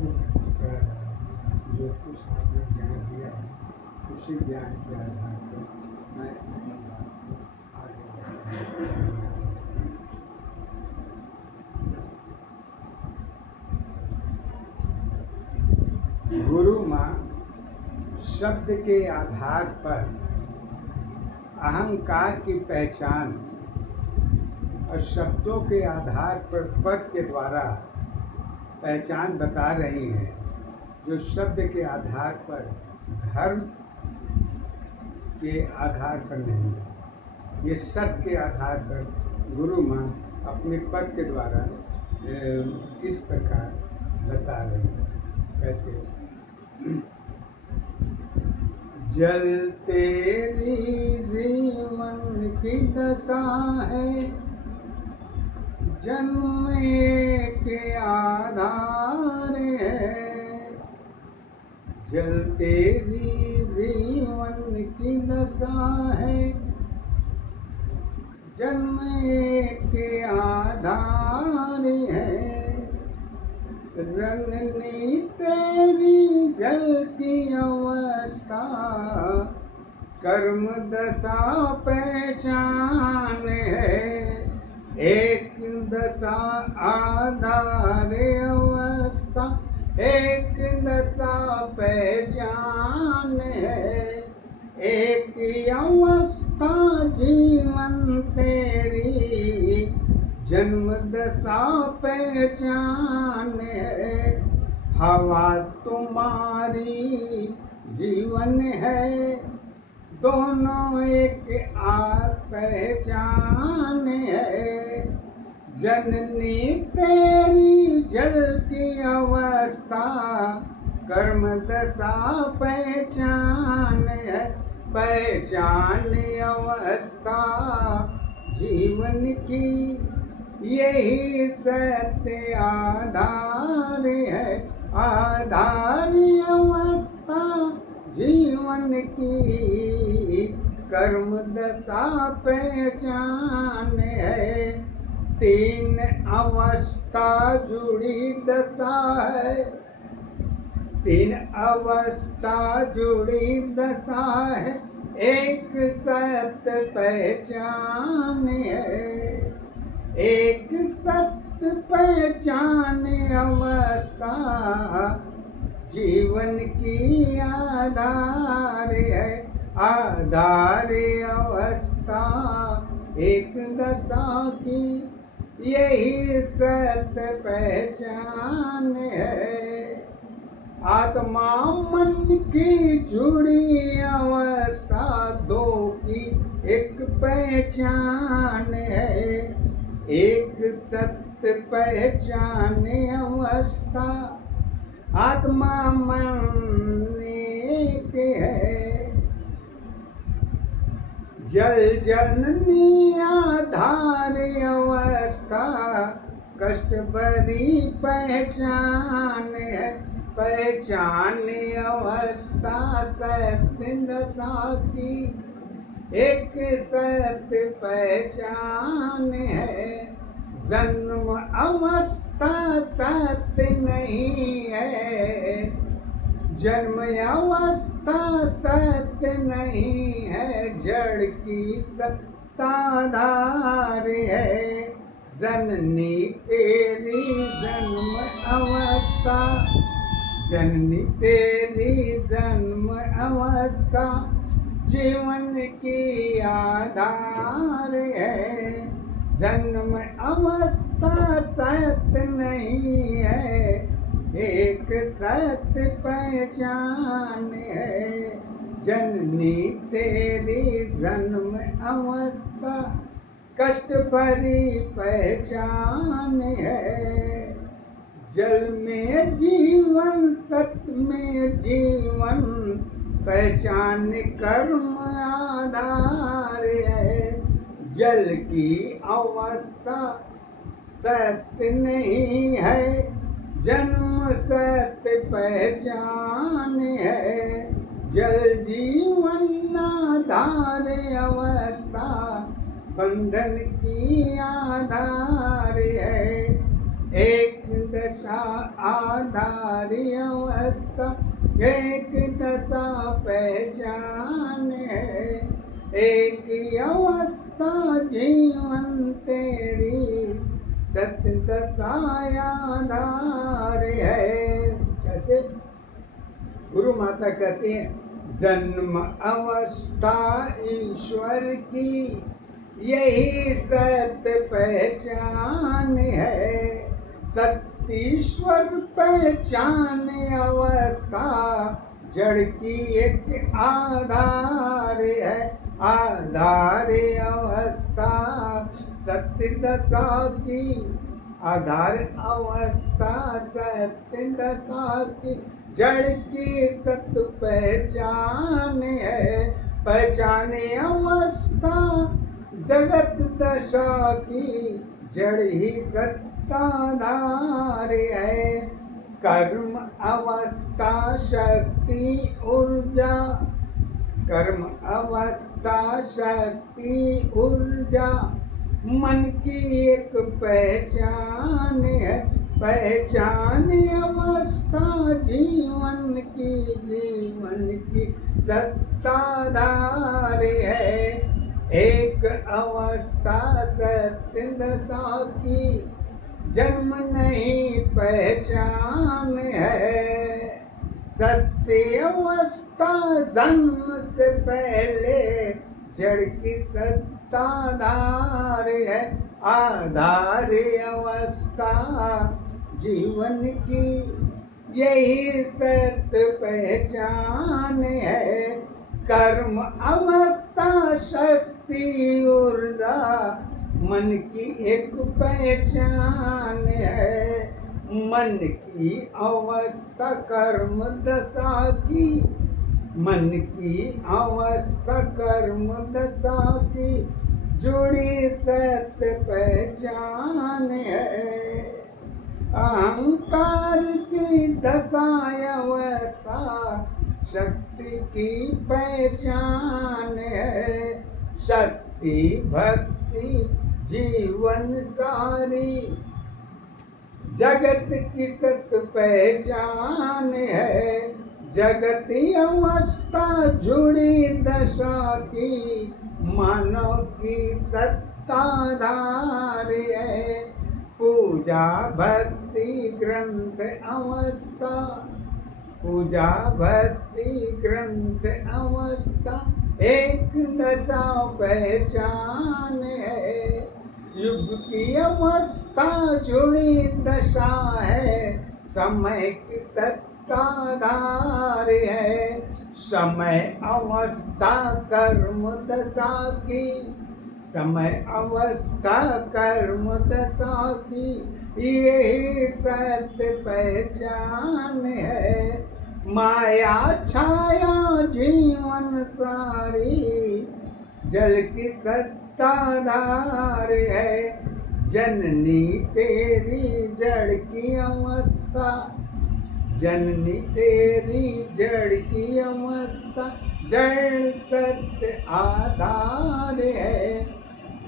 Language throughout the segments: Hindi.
कर जो कुछ आपने ज्ञान दिया है उसी ज्ञान के आधार पर मैं अपनी बात को आगे बढ़ाऊंगा। गुरु माँ शब्द के आधार पर अहंकार की पहचान और शब्दों के आधार पर पद के द्वारा पहचान बता रही हैं, जो शब्द के आधार पर धर्म के आधार पर नहीं, ये सत्य के आधार पर गुरु माँ अपने पद के द्वारा इस प्रकार बता रही है। कैसे? जल तेरी जीवन की दशा है, जन्म के आधार है। जल तेरी जीवन की दशा है, जन्म के आधार है। जननी तेरी जल की अवस्था, कर्म दशा पहचान है। एक दशा आधार अवस्था, एक दशा पहचान है। एक अवस्था जीवन तेरी, जन्म दशा पहचान है। हवा तुम्हारी जीवन है, दोनों एक पहचान है। जननी तेरी जल की अवस्था, कर्म दशा पहचान है। पहचान अवस्था जीवन की, यही सत्य आधार है। आधार अवस्था जीवन की, कर्म दशा पहचान है। तीन अवस्था जुड़ी दशा है, तीन अवस्था जुड़ी दशा है। एक सत्य पहचान है, एक सत्य पहचान अवस्था जीवन की आधार है। आधार अवस्था एक दशा की, यही सत्य पहचान है। आत्मा मन की जुड़ी अवस्था, दो की एक पहचान है। एक सत्य पहचान अवस्था, आत्मा मन एक है। जल जननी आधार अवस्था, कष्ट भरी पहचान है। पहचान अवस्था सत्य दशा की, एक सत्य पहचान है। जन्म अवस्था सत्य नहीं है, जन्म अवस्था सत्य नहीं है। जड़ की सत्ताधार है। जननी तेरी जन्म अवस्था, जननी तेरी जन्म अवस्था जीवन की आधार है। जन्म अवस्था सत्य नहीं है, एक सत्य पहचान है। जननी तेरी जन्म अवस्था, कष्ट भरी पहचान है। जल में जीवन, सत्य में जीवन, पहचान कर्म आधार है। जल की अवस्था सत्य नहीं है, जन्म सत्य पहचान है। जल जीवन आधार अवस्था, बंधन की आधार है। एक दशा आधारी अवस्था, एक दशा पहचान है, एक ही अवस्था जीवन तेरी, सत्य दशा आधार है। कैसे? गुरु माता कहती हैं, जन्म अवस्था ईश्वर की यही सत्य पहचान है, सतीश्वर पहचान अवस्था जड़ की एक आधार है, आधार अवस्था सत्य दशा की, आधार अवस्था सत्य दशा की, जड़ की सत्य पहचान है, पहचान अवस्था जगत दशा की, जड़ ही सत्ताधार है, कर्म अवस्था शक्ति ऊर्जा, कर्म अवस्था शक्ति ऊर्जा, मन की एक पहचान है, पहचान अवस्था जीवन की, जीवन की सत्ताधार है, एक अवस्था सत्य दशा की, जन्म नहीं पहचान है, सत्य अवस्था जन्म से पहले जड़ की सत्ताधार है, आधार अवस्था जीवन की यही सत्य पहचान है, कर्म अवस्था शक्ति ऊर्जा मन की एक पहचान है, मन की अवस्था कर्म दशा की, मन की अवस्था कर्म दशा की, जुड़ी सत्य पहचान है, अहंकार की दशा अवस्था शक्ति की पहचान है, शक्ति भक्ति जीवन सारी जगत की सत्य पहचान है, जगती अवस्था जुड़ी दशा की, मानव की सत्ताधार है, पूजा भक्ति ग्रंथ अवस्था, पूजा भक्ति ग्रंथ अवस्था एक दशा पहचान है, युग की अवस्था जुड़ी दशा है, समय की सत्ताधार है, समय अवस्था कर्म दशा की, समय अवस्था कर्म दशा की, यही सत्य पहचान है, माया छाया जीवन सारी जल की सत्ताधार है, जननी तेरी जड़ की अवस्था, जननी तेरी जड़ की अवस्था जड़ सत्य आधार है,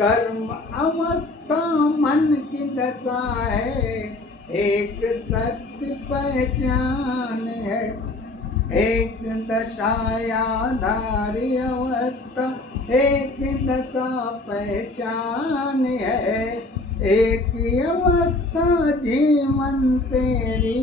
कर्म अवस्था मन की दशा है, एक सत्य पहचान है, एक दशायाधारी अवस्था एक दशा पहचान है, एक ही अवस्था जीवन तेरी